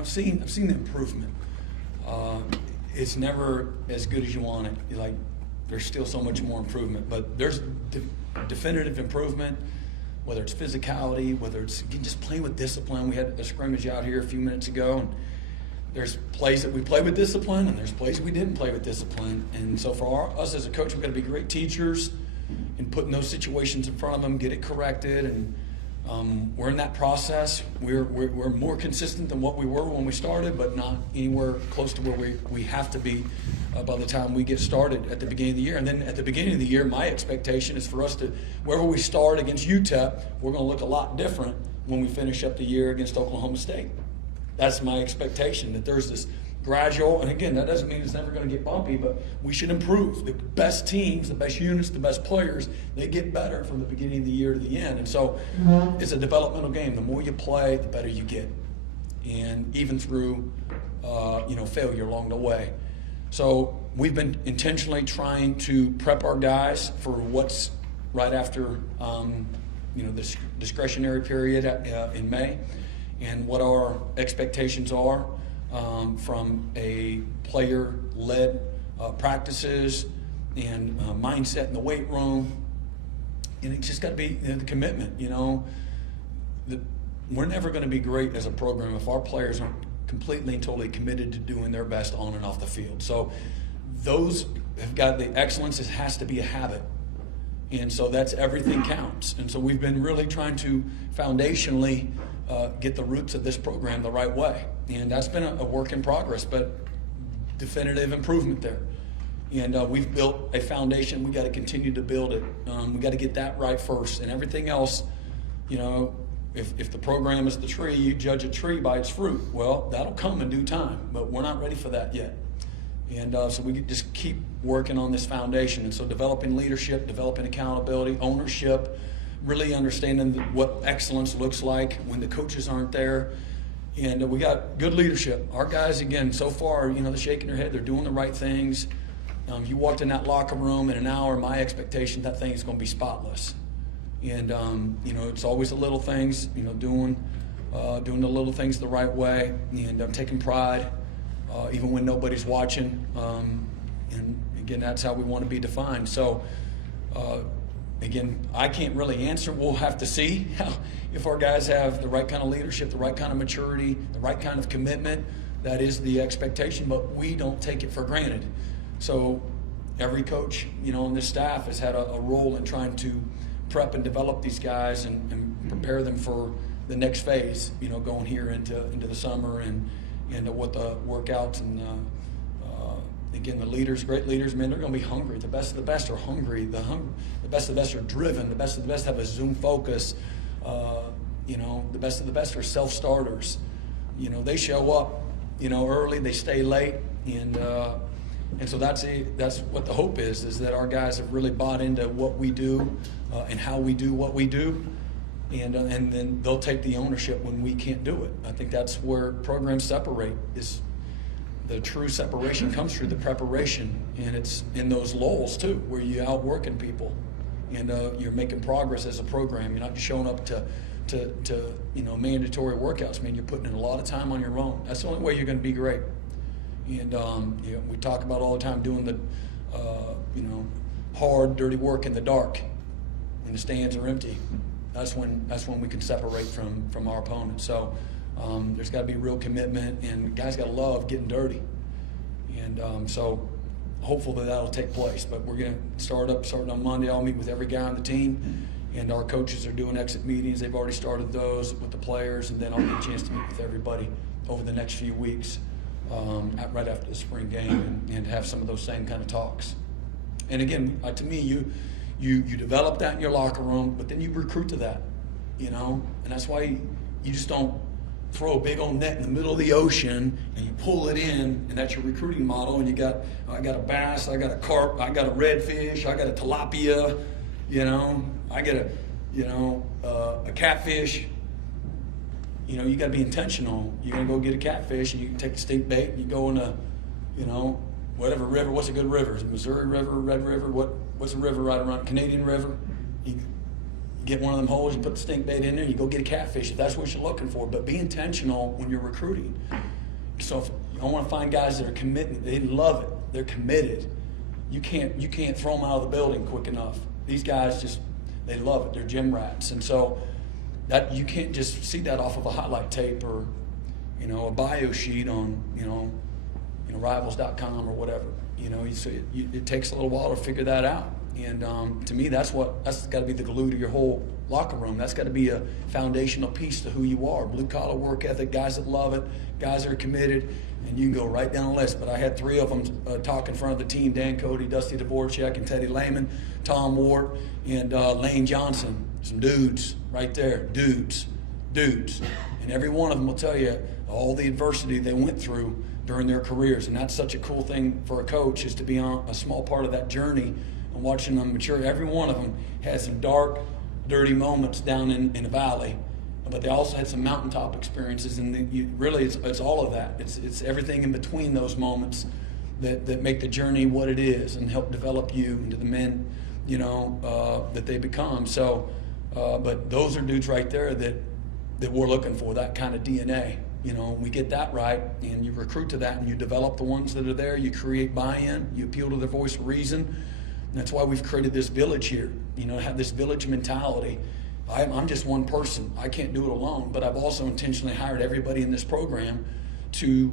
I've seen the improvement. It's never as good as you want it. Like, there's still so much more improvement, but there's definitive improvement. Whether it's physicality, whether it's just playing with discipline. We had a scrimmage out here a few minutes ago, and there's plays that we play with discipline, and there's plays we didn't play with discipline. And so for us as a coach, we've got to be great teachers and putting those situations in front of them, get it corrected, and we're in that process. We're more consistent than what we were when we started, but not anywhere close to where we have to be by the time we get started at the beginning of the year. And then at the beginning of the year, my expectation is for us to, wherever we start against UTEP, we're going to look a lot different when we finish up the year against Oklahoma State. That's my expectation, that there's this gradual, and again, that doesn't mean it's never going to get bumpy, but we should improve. The best teams, the best units, the best players, they get better from the beginning of the year to the end. And so it's a developmental game. The more you play, the better you get. And even through, failure along the way. So we've been intentionally trying to prep our guys for what's right after, this discretionary period in May, and what our expectations are from a player-led practices and mindset in the weight room. And it's just got to be the commitment. We're never going to be great as a program if our players aren't completely and totally committed to doing their best on and off the field. So those have got the excellence. It has to be a habit. And so that's everything counts. And so we've been really trying to foundationally get the roots of this program the right way. And that's been a work in progress, but definitive improvement there. And we've built a foundation. We got to continue to build it. We got to get that right first. And everything else, if the program is the tree, you judge a tree by its fruit. Well, that'll come in due time, but we're not ready for that yet. And so we just keep working on this foundation. And so developing leadership, developing accountability, ownership, really understanding what excellence looks like when the coaches aren't there. And we got good leadership. Our guys, again, so far, they're shaking their head. They're doing the right things. If you walked in that locker room in an hour, my expectation, that thing is going to be spotless. And, it's always the little things, doing the little things the right way, and taking pride, even when nobody's watching. And, again, that's how we want to be defined. So, again, I can't really answer. We'll have to see if our guys have the right kind of leadership, the right kind of maturity, the right kind of commitment. That is the expectation, but we don't take it for granted. So every coach, on this staff has had a role in trying to prep and develop these guys and prepare them for the next phase, going here into the summer and what the workouts and again, the leaders, great leaders, man, they're going to be hungry. The best of the best are hungry. The best of the best are driven. The best of the best have a Zoom focus. The best of the best are self-starters. They show up, early. They stay late, and so that's what the hope is that our guys have really bought into what we do and how we do what we do, and then they'll take the ownership when we can't do it. I think that's where programs separate. Is the true separation comes through the preparation, and it's in those lulls too, where you're outworking people, and you're making progress as a program. You're not just showing up to mandatory workouts. Man, you're putting in a lot of time on your own. That's the only way you're going to be great. And we talk about all the time doing the hard, dirty work in the dark when the stands are empty. That's when we can separate from our opponents. So there's got to be real commitment, and guys got to love getting dirty. And so hopeful that'll take place. But we're going to starting on Monday. I'll meet with every guy on the team, and our coaches are doing exit meetings. They've already started those with the players, and then I'll get a chance to meet with everybody over the next few weeks. Right after the spring game, and have some of those same kind of talks. And again, to me, you develop that in your locker room, but then you recruit to that, and that's why you just don't throw a big old net in the middle of the ocean and you pull it in, and that's your recruiting model. And I got a bass, I got a carp, I got a redfish, I got a tilapia, I got a catfish. You got to be intentional. You're going to go get a catfish, and you take the stink bait, and you go in a, whatever river. What's a good river? Is it Missouri River, Red River? What's a river right around? Canadian River? You get one of them holes, you put the stink bait in there, you go get a catfish if that's what you're looking for. But be intentional when you're recruiting. So if I want to find guys that are committed, they love it, they're committed. You can't throw them out of the building quick enough. These guys just, they love it. They're gym rats. And so that you can't just see that off of a highlight tape or, a bio sheet on, rivals.com or whatever. It takes a little while to figure that out. And to me, that's got to be the glue to your whole locker room. That's got to be a foundational piece to who you are. Blue-collar work ethic, guys that love it, guys that are committed, and you can go right down the list. But I had 3 of them talk in front of the team: Dan Cody, Dusty Dvorak, and Teddy Lehman, Tom Ward, and Lane Johnson. Some dudes right there, dudes. And every one of them will tell you all the adversity they went through during their careers. And that's such a cool thing for a coach, is to be on a small part of that journey and watching them mature. Every one of them had some dark, dirty moments down in the valley, but they also had some mountaintop experiences. And really, it's all of that. It's everything in between those moments that make the journey what it is and help develop you into the men, that they become. So, but those are dudes right there that we're looking for, that kind of DNA. We get that right, and you recruit to that, and you develop the ones that are there. You create buy-in. You appeal to their voice of reason. And that's why we've created this village here. Have this village mentality. I'm just one person. I can't do it alone. But I've also intentionally hired everybody in this program to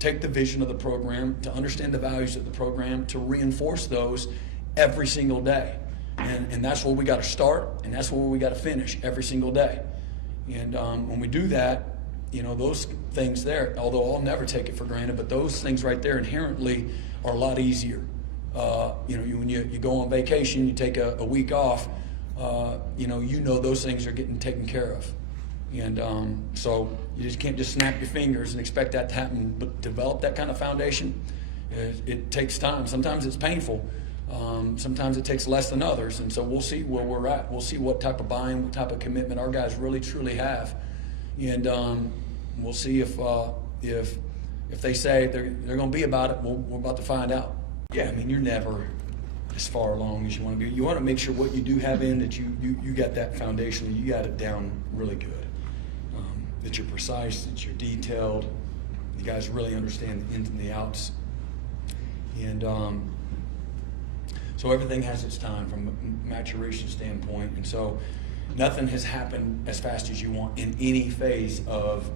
take the vision of the program, to understand the values of the program, to reinforce those every single day. And that's where we got to start, and that's where we got to finish every single day. And when we do that, those things there, although I'll never take it for granted, but those things right there inherently are a lot easier. When you go on vacation, you take a week off, those things are getting taken care of. And so you just can't just snap your fingers and expect that to happen. But develop that kind of foundation, it takes time. Sometimes it's painful. Sometimes it takes less than others. And so we'll see where we're at. We'll see what type of buy-in, what type of commitment our guys really, truly have. And we'll see if they say they're going to be about it. We're about to find out. Yeah, you're never as far along as you want to be. You want to make sure what you do have in, that you got that foundation, you got it down really good. That you're precise, that you're detailed. You guys really understand the ins and the outs. And so everything has its time from a maturation standpoint. And so nothing has happened as fast as you want in any phase of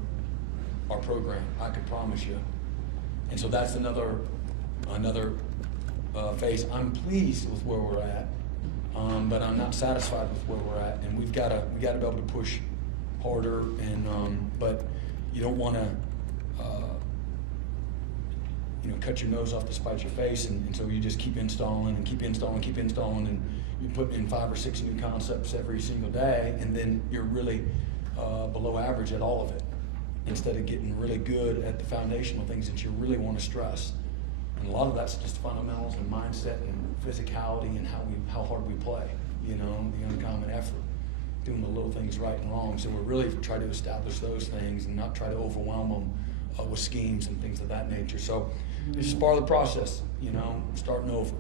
our program, I can promise you. And so that's another phase. I'm pleased with where we're at, but I'm not satisfied with where we're at, and we got to be able to push harder. And but you don't want to cut your nose off to spite your face, and so you just keep installing, and you put in 5 or 6 new concepts every single day, and then you're really below average at all of it, instead of getting really good at the foundational things that you really want to stress. And a lot of that's just fundamentals and mindset and physicality and how hard we play, the uncommon effort, doing the little things right and wrong. So we're really trying to establish those things and not try to overwhelm them with schemes and things of that nature. So it's just part of the process, starting over.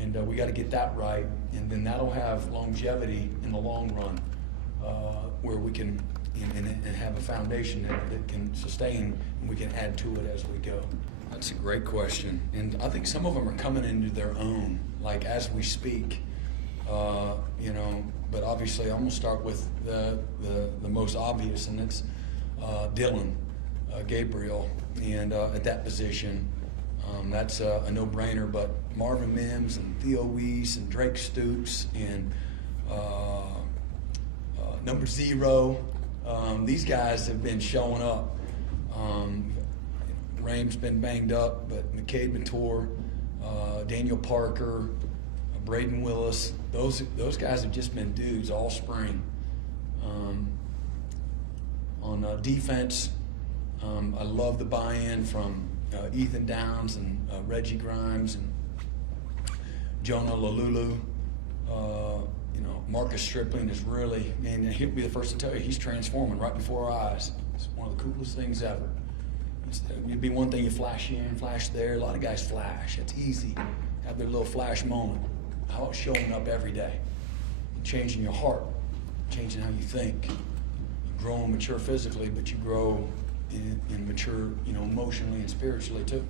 And we got to get that right, and then that'll have longevity in the long run, where we can and have a foundation that can sustain, and we can add to it as we go. That's a great question, and I think some of them are coming into their own, like as we speak, But obviously, I'm gonna start with the most obvious, and it's Dylan Gabriel, and at that position, that's a no-brainer. But Marvin Mims and Theo Weiss and Drake Stoops and number 0, these guys have been showing up. Raheem's been banged up, but McCade Mator, Daniel Parker, Braden Willis, those guys have just been dudes all spring. On defense, I love the buy-in from Ethan Downs and Reggie Grimes and Jonah Lalulu. Marcus Stripling is really, and he'll be the first to tell you, he's transforming right before our eyes. It's one of the coolest things ever. It'd be one thing you flash here and flash there. A lot of guys flash. It's easy. Have their little flash moment. How about showing up every day? Changing your heart. Changing how you think. You grow and mature physically, but you grow in maturity. mature, emotionally and spiritually too,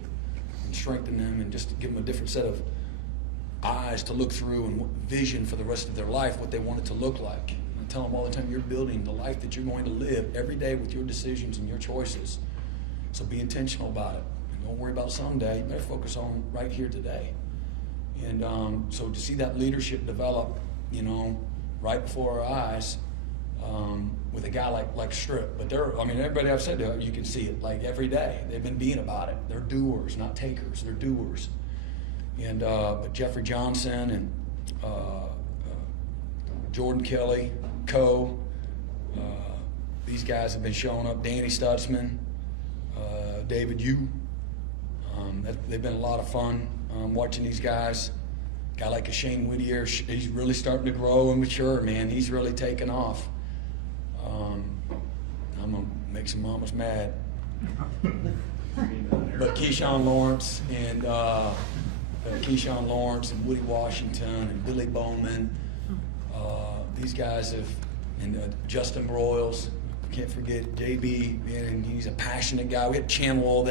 and strengthen them, and just give them a different set of eyes to look through and vision for the rest of their life, what they want it to look like. I tell them all the time, you're building the life that you're going to live every day with your decisions and your choices. So be intentional about it. And don't worry about someday. You better focus on right here today. And so to see that leadership develop, right before our eyes, with a guy like Strip. But everybody I've said to, you can see it like every day. They've been being about it. They're doers, not takers. They're doers. And but Jeffrey Johnson and Jordan Kelly, these guys have been showing up. Danny Stutzman, David Yu. They've been a lot of fun watching these guys. A guy like a Shane Whittier, he's really starting to grow and mature, man. He's really taken off. I'm gonna make some mamas mad. But Keyshawn Lawrence and Woody Washington and Billy Bowman, these guys have, and Justin Broyles, can't forget JB, man, and he's a passionate guy. We had to channel all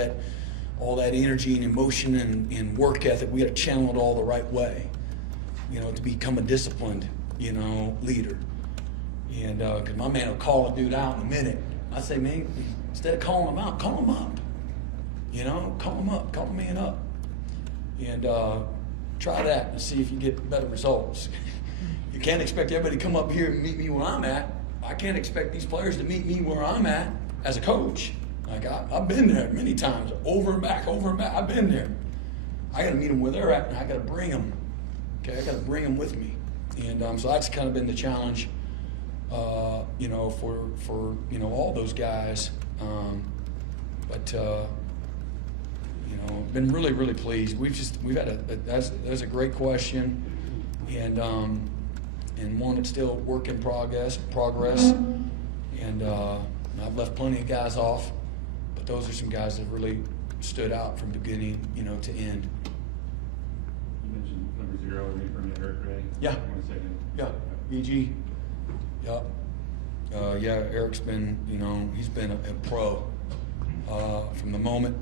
that energy and emotion and work ethic. We got to channel it all the right way, to become a disciplined, leader. And because my man will call a dude out in a minute. I say, man, instead of calling him out, call him up. Call him up, call the man up. And try that and see if you get better results. You can't expect everybody to come up here and meet me where I'm at. I can't expect these players to meet me where I'm at as a coach. Like I've been there many times, over and back. I've been there. I got to meet them where they're at, and I got to bring them. Okay, I got to bring them with me. And so that's kind of been the challenge, for all those guys. Been really, really pleased. We've had that's a great question, and one that's still work in progress. And I've left plenty of guys off, but those are some guys that really stood out from beginning, to end. You mentioned number 0, from Eric Ray. Yeah. 1 second. Yeah. EG. Yeah. Eric's been, he's been a pro from the moment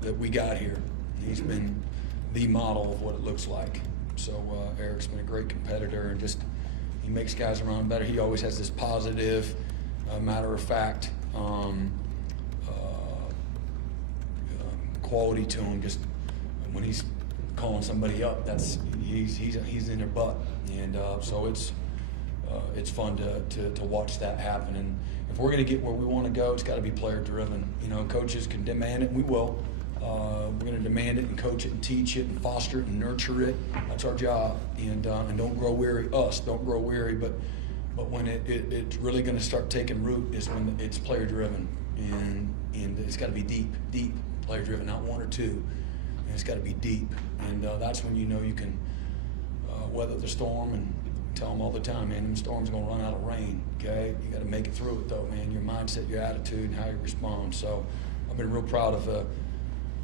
that we got here. He's been the model of what it looks like. So Eric's been a great competitor, and just he makes guys around him better. He always has this positive, matter of fact quality to him. Just when he's calling somebody up, he's in their butt, and so it's fun to watch that happen. And if we're going to get where we want to go, it's got to be player driven. Coaches can demand it, and we will. We're going to demand it and coach it and teach it and foster it and nurture it. That's our job. And don't grow weary. Don't grow weary. But when it's really going to start taking root is when it's player driven, and it's got to be deep player driven, not one or two. And it's got to be deep, and that's when you can weather the storm. And tell them all the time, man, them storms are going to run out of rain. Okay, you got to make it through it though, man. Your mindset, your attitude, and how you respond. So I've been real proud of the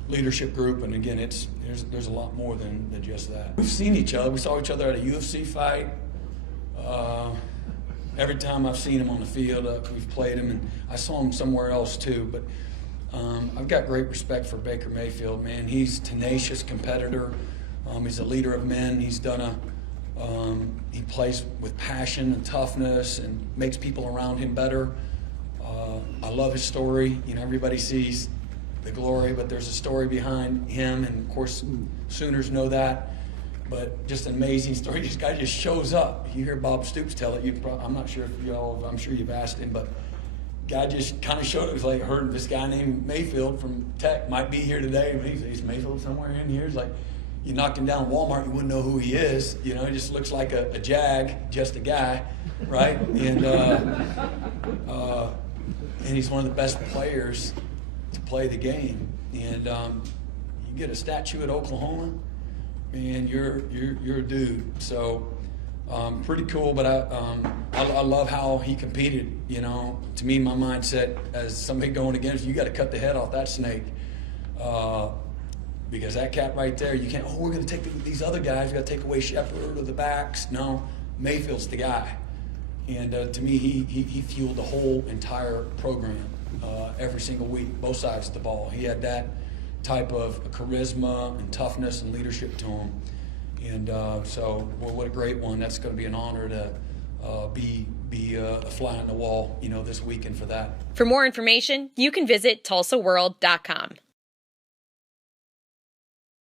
leadership group, and again, there's a lot more than just that. We've seen each other. We saw each other at a UFC fight. Every time I've seen him on the field, we've played him, and I saw him somewhere else too. But I've got great respect for Baker Mayfield, man. He's a tenacious competitor. He's a leader of men. He's done he plays with passion and toughness and makes people around him better. I love his story. Everybody sees the glory, but there's a story behind him, and of course, Sooners know that. But just an amazing story. This guy just shows up. You hear Bob Stoops tell it. I'm not sure if I'm sure you've asked him, but guy just kind of showed up. It was like, heard this guy named Mayfield from Tech might be here today. He's Mayfield somewhere in here. It's like, you knocked him down at Walmart, you wouldn't know who he is. He just looks like a jag, just a guy, right? And he's one of the best players to play the game. And you get a statue at Oklahoma, man, you're a dude. So pretty cool. But I love how he competed. To me, my mindset as somebody going against you got to cut the head off that snake. Because that cat right there, you can't, we're going to take these other guys, we've got to take away Shepard or the backs. No, Mayfield's the guy. And to me, he fueled the whole entire program. every single week, both sides of the ball. He had that type of charisma and toughness and leadership to him. And so, boy, what a great one. That's going to be an honor to be a fly on the wall, this weekend for that. For more information, you can visit TulsaWorld.com.